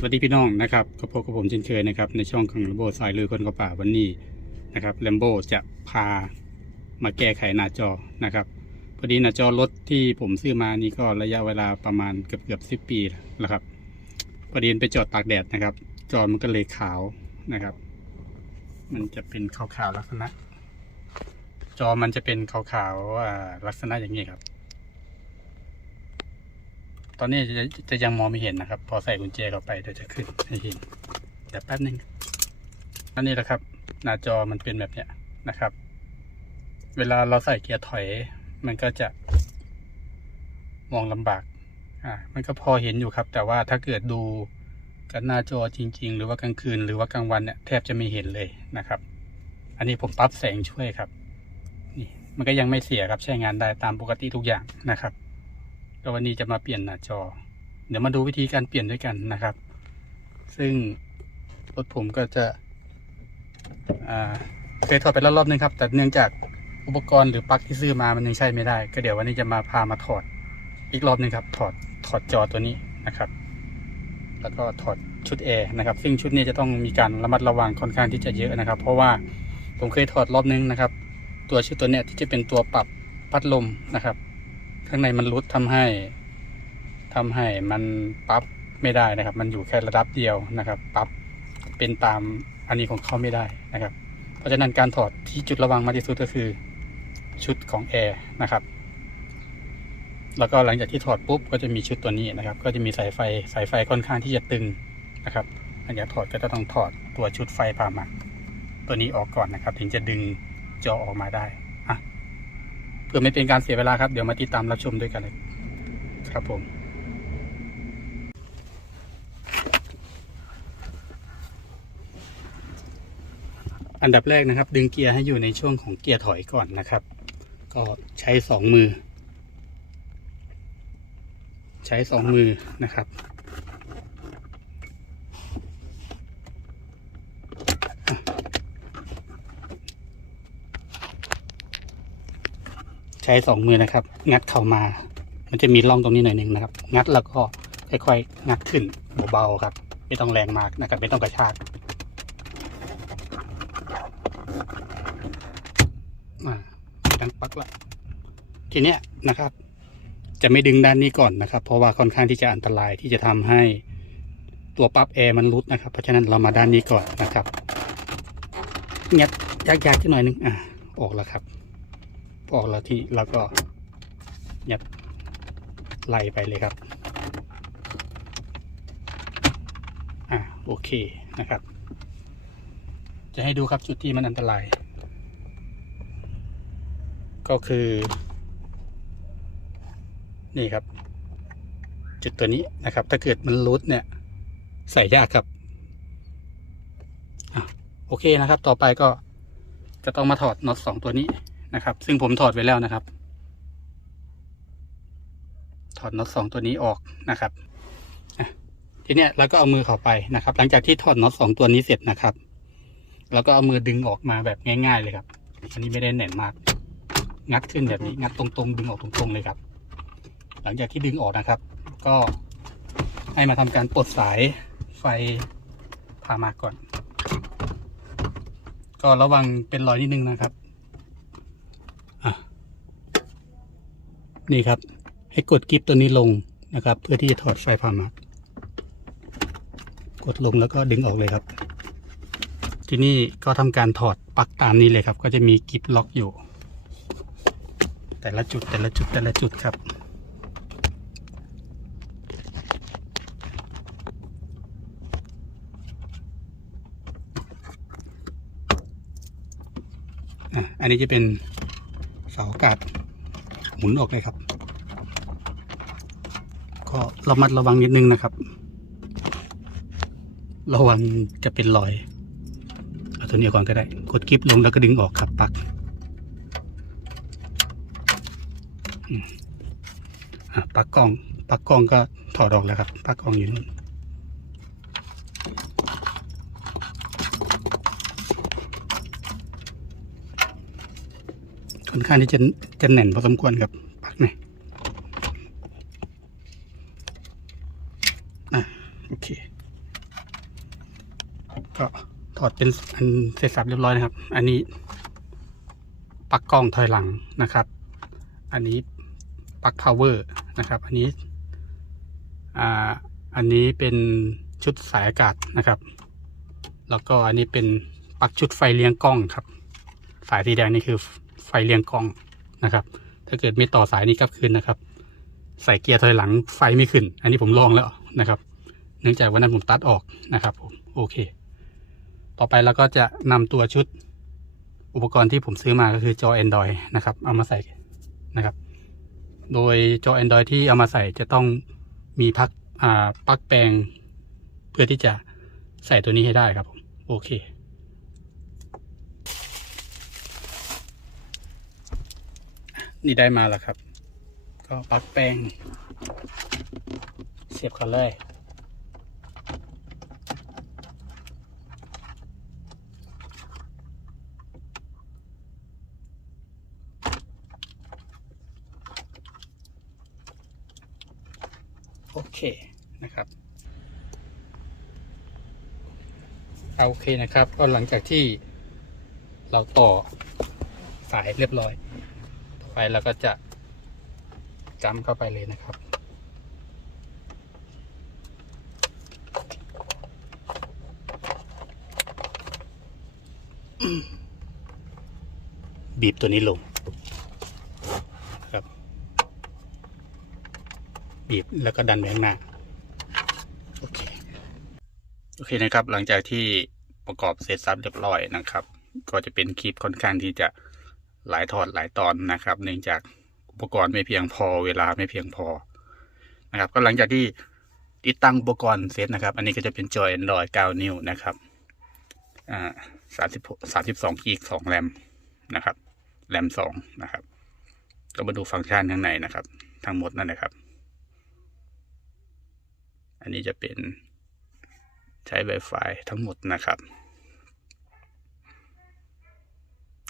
สวัสดีพี่น้องนะครับก็พบกับผมเช่นเคยนะครับในช่องของแลมโบสายลือคนกระป่าวันนี้นะครับแลมโบจะพามาแก้ไขหน้าจอนะครับพอดีหน้าจอรถที่ผมซื้อมานี่ก็ระยะเวลาประมาณเกือบเกือบสิบปีแล้วครับพอดีไปจอดตากแดดนะครับ จอมันก็เลยขาวนะครับ มันจะเป็นขาวๆลักษณะ จอมันจะเป็นขาวๆอ่าลักษณะอย่างนี้ครับ ตอนนี้จะจะยังมองไม่เห็นนะครับ พอใส่กุญแจเข้าไปเดี๋ยวจะขึ้นให้เห็นเดี๋ยวแป๊บนึงอันนี้แหละครับ หน้าจอมันเป็นแบบเนี้ยนะครับ เวลาเราใส่เกียร์ถอย มันก็จะ มองลำบาก อ่า มันก็พอเห็นอยู่ครับ แต่ว่าถ้าเกิดดูกันหน้าจอจริง ๆ หรือว่ากลางคืนหรือว่ากลางวันเนี่ยแทบจะไม่เห็นเลยนะครับ อันนี้ผมปรับแสงช่วยครับ นี่ มันก็ยังไม่เสียครับใช้งานได้ตามปกติทุกอย่างนะครับ ก็วันนี้จะมาเปลี่ยนหน้าจอ เดี๋ยวมาดูวิธีการเปลี่ยนด้วยกันนะครับ ซึ่งรถผมก็จะเคยถอดไปแล้วรอบนึงครับ แต่เนื่องจากอุปกรณ์หรือปลั๊กที่ซื้อมามันยังใช้ไม่ได้ ก็เดี๋ยววันนี้จะมาพามาถอดอีกรอบนึงครับ ถอดถอดจอตัวนี้นะครับ แล้วก็ถอดชุดแอร์นะครับ ซึ่งชุดนี้จะต้องมีการระมัดระวังค่อนข้างที่จะเยอะนะครับ เพราะว่าผมเคยถอดรอบนึงนะครับ ตัวชุดตัวเนี้ยที่จะเป็นตัวปรับพัดลมนะครับ ข้างในมันรุดทำให้ทำให้มันปรับไม่ได้นะครับ มันอยู่แค่ระดับเดียวนะครับปรับเป็นตามอันนี้ของเขาไม่ได้นะครับ เพราะฉะนั้นการถอดที่จุดระวังมากที่สุดก็คือ ชุดของแอร์นะครับ แล้วก็หลังจากที่ถอดปุ๊บก็จะมีชุดตัวนี้นะครับ ก็จะมีสายไฟสายไฟค่อนข้างที่จะตึงนะครับหลังจากถอดก็จะต้องถอดตัวชุดไฟผ่าหมักตัวนี้ออกก่อนนะครับ ถึงจะดึงจอออกมาได้อะ เพื่อไม่เป็นการเสียเวลาครับ เดี๋ยวมาติดตามรับชมด้วยกันเลยครับผมอันดับแรกนะครับ ดึงเกียร์ให้อยู่ในช่วงของเกียร์ถอยก่อนนะครับ ก็ใช้สองมือ ใช้สองมือนะครับ ช้สองมือนะครับ งัดเข้ามา มันจะมีร่องตรงนี้หน่อยหนึ่งนะครับ งัดแล้วก็ค่อยๆงัดขึ้นเบาๆครับ ไม่ต้องแรงมากนะครับไม่ต้องกระชากอ่าดังปักละทีเนี้ยนะครับ จะไม่ดึงด้านนี้ก่อนนะครับ เพราะว่าค่อนข้างที่จะอันตรายที่จะทำให้ตัวปั๊บแอร์มันรุดนะครับ เพราะฉะนั้นเรามาด้านนี้ก่อนนะครับงัดยากๆขึ้นหน่อยหนึงอ่าออกแล้วครับ ออกแล้วที่แล้วก็ยัดไล่ไปเลยครับ อ่าโอเคนะครับ จะให้ดูครับจุดที่มันอันตราย ก็คือ นี่ครับ จุดตัวนี้นะครับ ถ้าเกิดมันรุดเนี่ย ใส่ยากครับอะโอเคนะครับ ต่อไปก็จะต้องมาถอดน็อตสองตัวนี้ นะครับ ซึ่งผมถอดไว้แล้วนะครับ ถอดน็อตสองตัวนี้ออกนะครับทีเนี้ยเราก็เอามือเข้าไปนะครับ หลังจากที่ถอดน็อตสองตัวนี้เสร็จนะครับแล้วก็เอามือดึงออกมาแบบง่ายๆเลยครับ อันนี้ไม่ได้แน่นมาก งัดขึ้นแบบนี้งัดตรงๆ ดึงออกตรงๆเลยครับ หลังจากที่ดึงออกนะครับ ก็ให้มาทำการปลดสายไฟพามาก่อน ก็ระวังเป็นรอยนิดนึงนะครับ อะ นี่ครับ ให้กดกิฟตัวนี้ลงนะครับ เพื่อที่จะถอดไฟพามา กดลงแล้วก็ดึงออกเลยครับ ที่นี้ก็ทำการถอดปลั๊กตามนี้เลยครับ ก็จะมีกิฟล็อกอยู่ แต่ละจุดแต่ละจุดแต่ละจุดครับอันนี้จะเป็นเสาอากาศหมุนออกเลยครับ ก็ระมัดระวังนิดนึงนะครับ ระวังจะเป็นรอยเอาตัวนี้ก่อนก็ได้ กดกิฟลงแล้วก็ดึงออกครับปักปักกล้องปักกล้องก็ถอดออกแล้วครับปักกล้องอยู่นู่นค่อนข้างที่จะจะแน่นพอสมควรครับปักนี่อะโอเค ถอดเป็นอันเสร็จสับเรียบร้อยนะครับ อันนี้ปักกล้องถอยหลังนะครับ อันนี้ปักพาวเวอร์นะครับ อันนี้อ่าอันนี้เป็นชุดสายอากาศนะครับ แล้วก็อันนี้เป็นปักชุดไฟเลี้ยงกล้องครับ สายสีแดงนี่คือไฟเลี้ยงกล้องนะครับ ถ้าเกิดไม่ต่อสายนี้กลับคืนนะครับ ใส่เกียร์ถอยหลังไฟไม่ขึ้น อันนี้ผมลองแล้วนะครับ เนื่องจากวันนั้นผมตัดออกนะครับผมโอเค ต่อไปเราก็จะนำตัวชุดอุปกรณ์ที่ผมซื้อมาก็คือจอ Android นะครับ เอามาใส่นะครับ โดยจอ Android ที่เอามาใส่จะต้องมีพักอ่าปลั๊กแปลง เพื่อที่จะใส่ตัวนี้ให้ได้ครับผมโอเคนี่ได้มาแล้วครับ ก็ปลั๊กแปลง เสียบกันเลย เคนะครับเอาโอเคนะครับ ก็หลังจากที่เราต่อสายเรียบร้อย ต่อไปเราก็จะจำเข้าไปเลยนะครับ บีบตัวนี้ลงนะครับ บีบแล้วก็ดันไปข้างหน้าโอเคโอเคนะครับ หลังจากที่ประกอบเสร็จสับเรียบร้อยนะครับ ก็จะเป็นคลิปค่อนข้างที่จะหลายทอดหลายตอนนะครับ เนื่องจากอุปกรณ์ไม่เพียงพอเวลาไม่เพียงพอนะครับ ก็หลังจากที่ติดตั้งอุปกรณ์เสร็จนะครับ อันนี้ก็จะเป็นจอ Android 9 นิ้วนะครับอ่าสามสิบสามสิบสองกิกสองแรมนะครับแรมสองนะครับ ก็มาดูฟังก์ชันข้างในนะครับ ทั้งหมดนั่นนะครับ อันนี้จะเป็นใช้ Wi-Fi ทั้งหมดนะครับ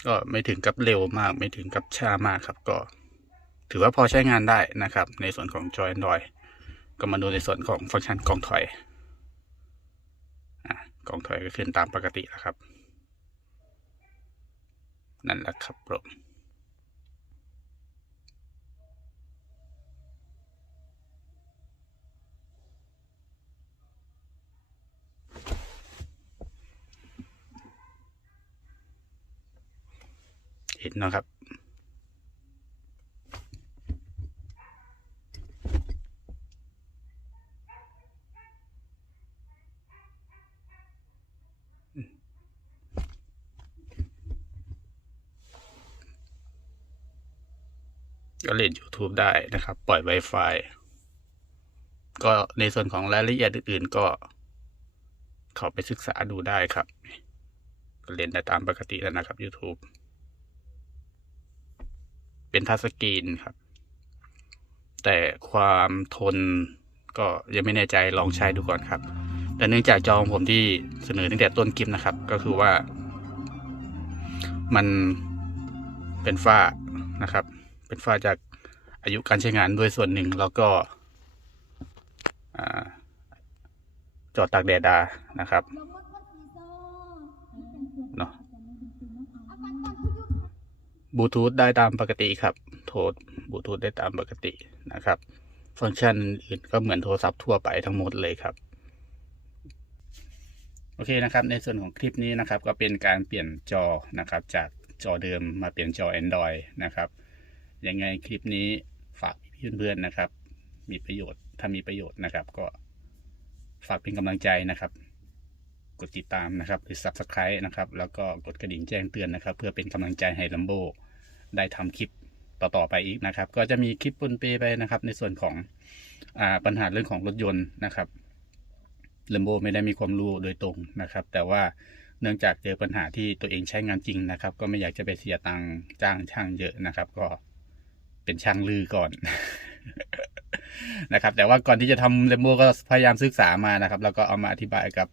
ก็ไม่ถึงกับเร็วมากไม่ถึงกับช้ามากครับ ก็ถือว่าพอใช้งานได้นะครับ ในส่วนของ Joy Android ก็มาดูในส่วนของฟังก์ชันกล่องถอยอะกล่องถอยก็ขึ้นตามปกติแล้วครับ นั่นแหละครับผม เห็นนะครับ ก็เล่น YouTube ได้นะครับ ปล่อย Wi-Fi ก็ในส่วนของรายละเอียดอื่น ๆ ก็เข้าไปศึกษาดูได้ครับ ก็เล่นได้ตามปกติแล้วนะครับ YouTube เป็นทัชสกรีนครับ แต่ความทนก็ยังไม่แน่ใจลองใช้ดูก่อนครับ แต่เนื่องจากจอของผมที่เสนอตั้งแต่ต้นคลิปนะครับ ก็คือว่า มันเป็นฝ้านะครับ เป็นฝ้าจากอายุการใช้งานด้วยส่วนหนึ่งแล้วก็จอดตากแดดดานะครับเนาะ บลูทูธได้ตามปกติครับ โทรบลูทูธได้ตามปกตินะครับ ฟังก์ชันอื่นก็เหมือนโทรศัพท์ทั่วไปทั้งหมดเลยครับ โอเคนะครับ ในส่วนของคลิปนี้นะครับ ก็เป็นการเปลี่ยนจอนะครับ จากจอเดิมมาเปลี่ยนจอ Android นะครับ ยังไงคลิปนี้ฝากพี่เพื่อนๆนะครับ มีประโยชน์ ถ้ามีประโยชน์นะครับ ก็ฝากเป็นกำลังใจนะครับ กดติดตามนะครับ หรือ Subscribe นะครับ แล้วก็กดกระดิ่งแจ้งเตือนนะครับ เพื่อเป็นกำลังใจให้ลัมโบได้ทำคลิปต่อๆไปอีกนะครับ ก็จะมีคลิปปนเปไปนะครับ ในส่วนของอปัญหาเรื่องของรถยนต์นะครับลัมโบไม่ได้มีความรู้โดยตรงนะครับ แต่ว่าเนื่องจากเจอปัญหาที่ตัวเองใช้งานจริงนะครับ ก็ไม่อยากจะไปเสียตังค์จ้างช่างเยอะนะครับ ก็เป็นช่างลือก่อนนะครับ แต่ว่าก่อนที่จะทำเลมโบก็พยายามศึกษามานะครับ แล้วก็เอามาอธิบายกับ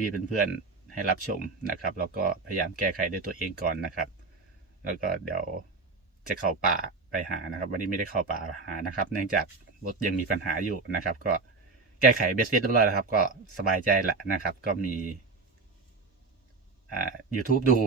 พี่ๆเพื่อนๆให้รับชมนะครับ แล้วก็พยายามแก้ไขด้วยตัวเองก่อนนะครับ แล้วก็เดี๋ยวจะเข้าป่าไปหานะครับ วันนี้ไม่ได้เข้าป่าหานะครับ เนื่องจากรถยังมีปัญหาอยู่นะครับ ก็แก้ไขเบสเซตเรียบร้อยแล้วครับ ก็สบายใจละนะครับ ก็มีอ่า YouTube ดู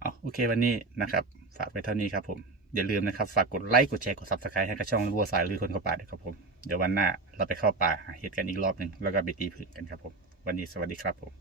เอาโอเควันนี้นะครับ ฝากไปเท่านี้ครับผม อย่าลืมนะครับ ฝากกดไลค์ กดแชร์ กด subscribe ให้กับช่องวัวสายลือคนเข้าป่าด้วยครับผม เดี๋ยววันหน้าเราไปเข้าป่าหาเห็ดกันอีกรอบหนึ่งแล้วก็ไปตีผึ่งกันครับผม วันนี้สวัสดีครับผม